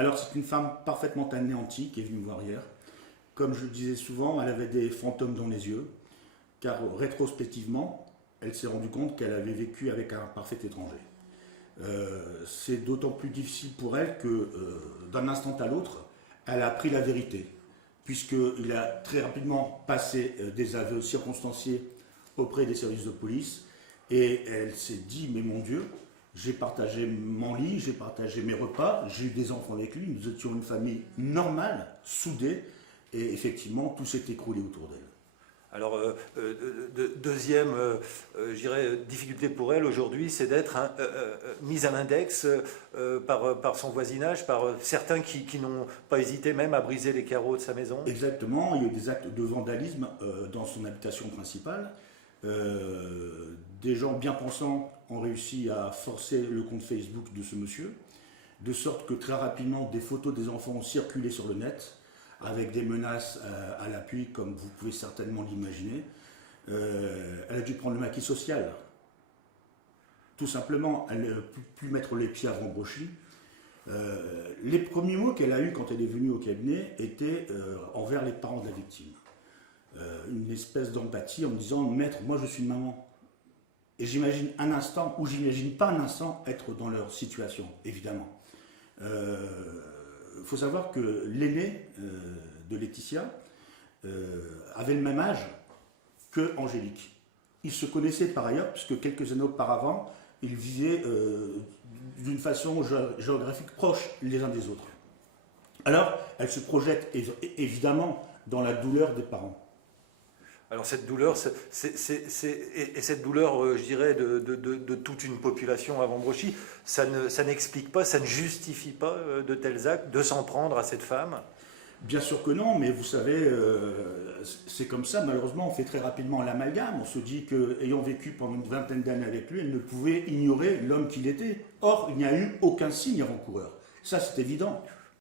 Alors c'est une femme parfaitement anéantie qui est venue me voir hier. Comme je le disais souvent, elle avait des fantômes dans les yeux, car rétrospectivement, elle s'est rendue compte qu'elle avait vécu avec un parfait étranger. C'est d'autant plus difficile pour elle que d'un instant à l'autre, elle a appris la vérité, puisqu'il a très rapidement passé des aveux circonstanciés auprès des services de police, et elle s'est dit, mais mon Dieu, j'ai partagé mon lit, j'ai partagé mes repas, j'ai eu des enfants avec lui, nous étions une famille normale, soudée, et effectivement, tout s'est écroulé autour d'elle. Alors, deuxième je dirais, difficulté pour elle aujourd'hui, c'est d'être mise à l'index par son voisinage, par certains qui n'ont pas hésité même à briser les carreaux de sa maison. Exactement, il y a eu des actes de vandalisme dans son habitation principale. Des gens bien pensants ont réussi à forcer le compte Facebook de ce monsieur, de sorte que très rapidement, des photos des enfants ont circulé sur le net, avec des menaces à l'appui, comme vous pouvez certainement l'imaginer. Elle a dû prendre le maquis social. Tout simplement, elle ne peut plus mettre les pieds à Vambrochy. Les premiers mots qu'elle a eus quand elle est venue au cabinet étaient envers les parents de la victime. Une espèce d'empathie en me disant « Maître, moi je suis une maman. » Et j'imagine un instant, ou j'imagine pas un instant, être dans leur situation, évidemment. Il faut savoir que l'aîné de Laetitia avait le même âge que Angélique. Ils se connaissaient par ailleurs, puisque quelques années auparavant, ils vivaient d'une façon géographique proche les uns des autres. Alors, elle se projette évidemment dans la douleur des parents. Alors cette douleur, et cette douleur, je dirais, de toute une population à Vambrochy, ça n'explique pas, ça ne justifie pas de tels actes, de s'en prendre à cette femme? Bien sûr que non, mais vous savez, c'est comme ça, malheureusement, on fait très rapidement l'amalgame. On se dit qu'ayant vécu pendant une vingtaine d'années avec lui, elle ne pouvait ignorer l'homme qu'il était. Or, il n'y a eu aucun signe avant-coureur. Ça, c'est évident.